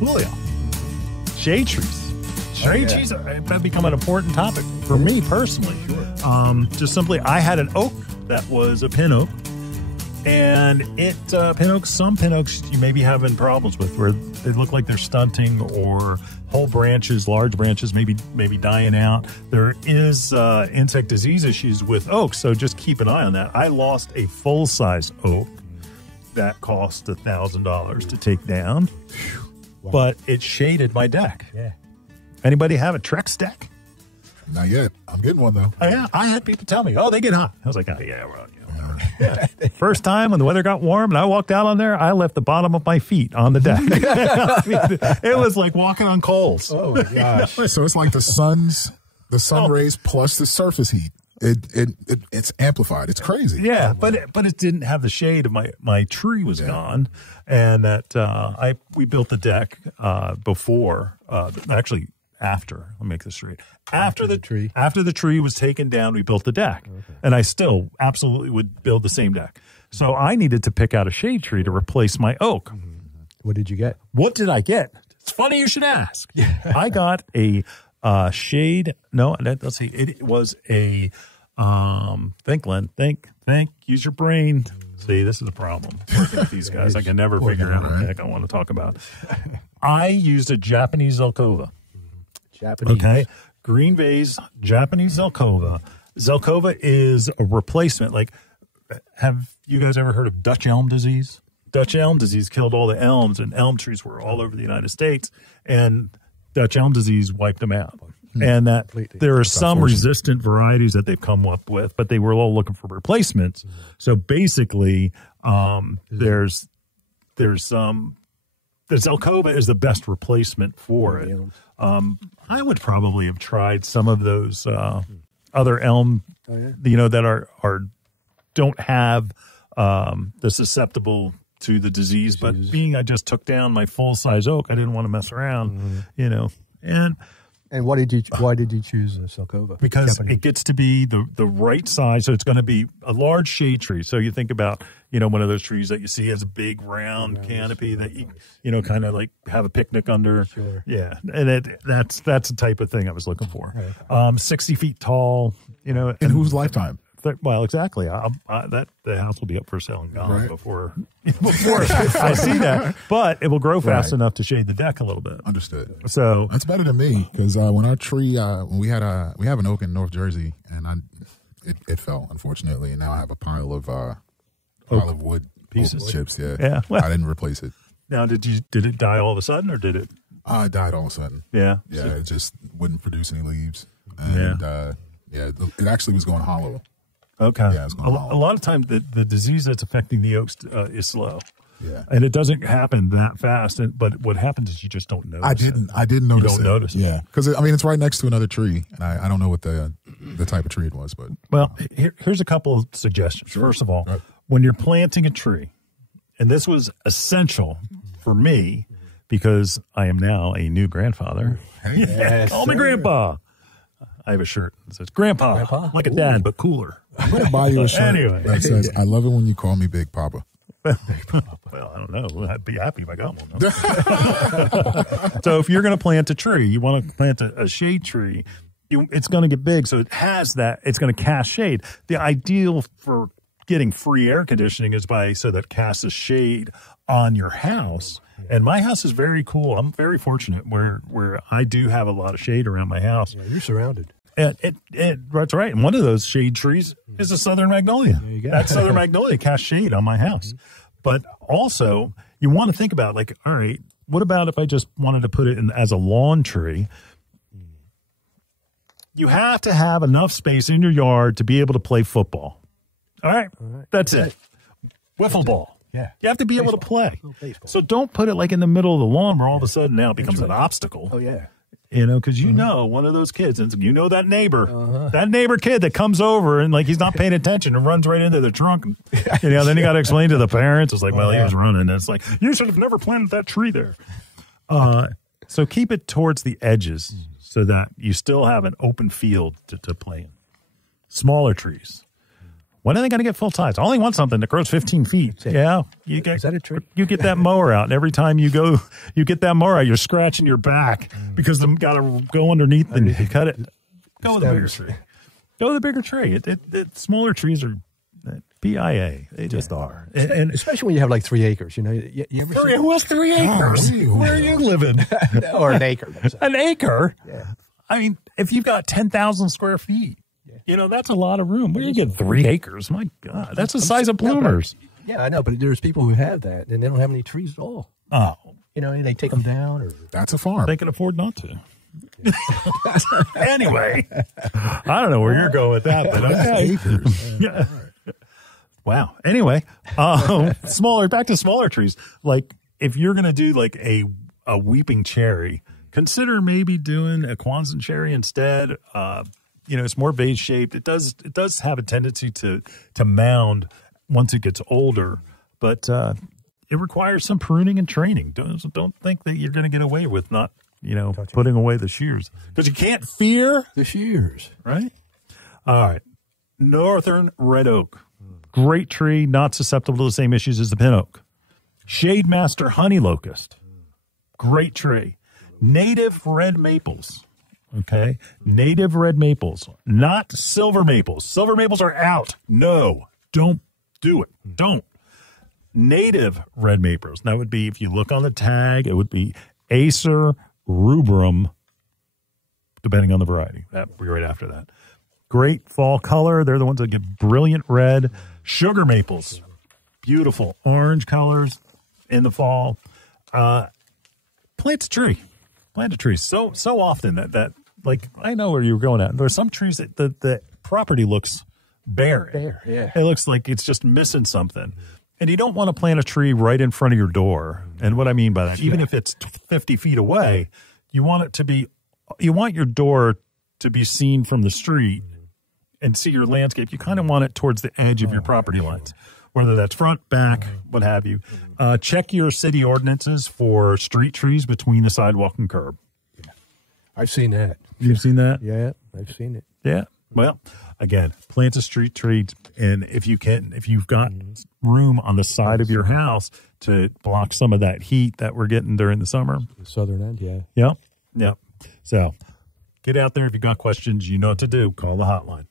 Julio. Shade trees. Shade trees have become an important topic for me personally. Sure. Just simply, I had an oak that was a pin oak. And some pin oaks you may be having problems with where they look like they're stunting or whole branches, large branches, maybe dying out. There is insect disease issues with oaks, so just keep an eye on that. I lost a full-size oak that cost $1,000 to take down, but it shaded my deck. Yeah. Anybody have a Trex deck? Not yet. I'm getting one, though. Oh, yeah. I had people tell me, oh, they get hot. I was like, oh, yeah, well, yeah. First time when the weather got warm and I walked out on there, I left the bottom of my feet on the deck. I mean, it was like walking on coals. Oh my gosh! So it's like the sun rays plus the surface heat. It's amplified. It's crazy. Yeah, but it didn't have the shade of my tree was gone, and that we built the deck before actually. After, let me make this straight. After the tree was taken down, we built the deck. Okay. And I still absolutely would build the same deck. So I needed to pick out a shade tree to replace my oak. What did you get? What did I get? It's funny you should ask. I got a shade. No, let's see. It was a, think, Len. Think. Use your brain. See, this is a problem working with these guys. I can never figure out what the heck I want to talk about. I used a Japanese Zelkova. Okay, green vase, Japanese Zelkova. Zelkova is a replacement. Like, have you guys ever heard of Dutch elm disease? Dutch elm disease killed all the elms, and elm trees were all over the United States, and Dutch elm disease wiped them out. And that there are some resistant varieties that they've come up with, but they were all looking for replacements. So basically, there's some. The Zelkova is the best replacement for it. I would probably have tried some of those other elm, that don't have the susceptible to the disease. But being I just took down my full size oak, I didn't want to mess around, And why did you choose a Zelkova? Because it gets to be the right size, so it's going to be a large shade tree. So you think about one of those trees that you see has a big round canopy that you kind of like have a picnic under. Sure. Yeah, and that's the type of thing I was looking for. Right. 60 feet tall. In whose lifetime? Well, exactly. The house will be up for sale and gone before I see that. But it will grow fast enough to shade the deck a little bit. Understood. So that's better than me because when our tree, when we have an oak in North Jersey, and it fell unfortunately, and now I have a pile of wood pieces, chips. Yeah. Well, I didn't replace it. Now, did it die all of a sudden, or did it? It died all of a sudden. Yeah. Yeah. It just wouldn't produce any leaves, and it actually was going hollow. Okay. Yeah, a lot of times the disease that's affecting the oaks is slow. Yeah. And it doesn't happen that fast. But what happens is you just don't notice. I didn't notice. You don't notice. Yeah. Because it's right next to another tree, and I don't know what the type of tree it was, but here's a couple of suggestions. Sure. First of all, when you're planting a tree, and this was essential for me because I am now a new grandfather. Hey, yes, call me Grandpa. I have a shirt that says Grandpa. Like a dad, but cooler. I'm going to buy you a shirt that says, I love it when you call me Big Papa. Well, I don't know. I'd be happy if I got one. No? So if you're going to plant a tree, you want to plant a shade tree, it's going to get big. So it has that. It's going to cast shade. The ideal for getting free air conditioning is so that casts a shade on your house. And my house is very cool. I'm very fortunate where I do have a lot of shade around my house. Yeah, you're surrounded. And that's right. And one of those shade trees is a southern magnolia. There you go. That southern magnolia casts shade on my house. But also, you want to think about all right, what about if I just wanted to put it in as a lawn tree? You have to have enough space in your yard to be able to play football. All right. That's it. Wiffle ball. Yeah. You have to be able to play. So don't put it in the middle of the lawn where all of a sudden now it becomes an obstacle. Oh, yeah. Because one of those kids, and that neighbor kid that comes over and he's not paying attention and runs right into the trunk. And, then you got to explain to the parents. It's he was running. And it's you should have never planted that tree there. So keep it towards the edges so that you still have an open field to play in. Smaller trees. When are they going to get full size? I only want something that grows 15 feet. Yeah. Is that a trick? You get that mower out, and every time you get that mower out, you're scratching your back because they've got to go underneath and you cut it. Go with the bigger tree. Go with the bigger tree. Smaller trees are PIA. They just are. And especially when you have like 3 acres, you know. You ever see what's 3 acres? Where are you living? or an acre. An acre? Yeah. I mean, if you've got 10,000 square feet, you know, that's a lot of room. Where do you get 3 acres? My God, that's the size of bloomers. Yeah, I know, but there's people who have that, and they don't have any trees at all. Oh. You know, they take them down. Or That's a farm. They can afford not to. Anyway, I don't know where you're going with that, but okay. Yeah. Wow. Anyway, back to smaller trees. Like if you're going to do like a weeping cherry, consider maybe doing a Kwanzaa cherry instead. You know, it's more vase shaped. It does have a tendency to mound once it gets older, but it requires some pruning and training. Don't think that you're going to get away with not, you know, putting away the shears, because you can't fear the shears, right? All right. Northern red oak. Great tree, not susceptible to the same issues as the pin oak. Shade master honey locust. Great tree. Native red maples. Okay. Native red maples, not silver maples. Silver maples are out. No, don't do it. Don't. Native red maples. That would be, if you look on the tag, it would be Acer rubrum, depending on the variety. That would be right after that. Great fall color. They're the ones that get brilliant red. Sugar maples, beautiful orange colors in the fall. Plant a tree. Plant a tree. So often that like, I know where you're going at. There's some trees that the property looks barren. Yeah. It looks like it's just missing something. And you don't want to plant a tree right in front of your door. And what I mean by that, even if it's 50 feet away, you want your door to be seen from the street and see your landscape. You kind of want it towards the edge of your property lines, whether that's front, back, what have you. Check your city ordinances for street trees between the sidewalk and curb. I've seen that. You've seen that? Yeah, I've seen it. Yeah. Well, again, plant a street tree, and if you've got room on the side of your house to block some of that heat that we're getting during the summer. The southern end, yeah. Yep. So get out there. If you've got questions, you know what to do. Call the hotline.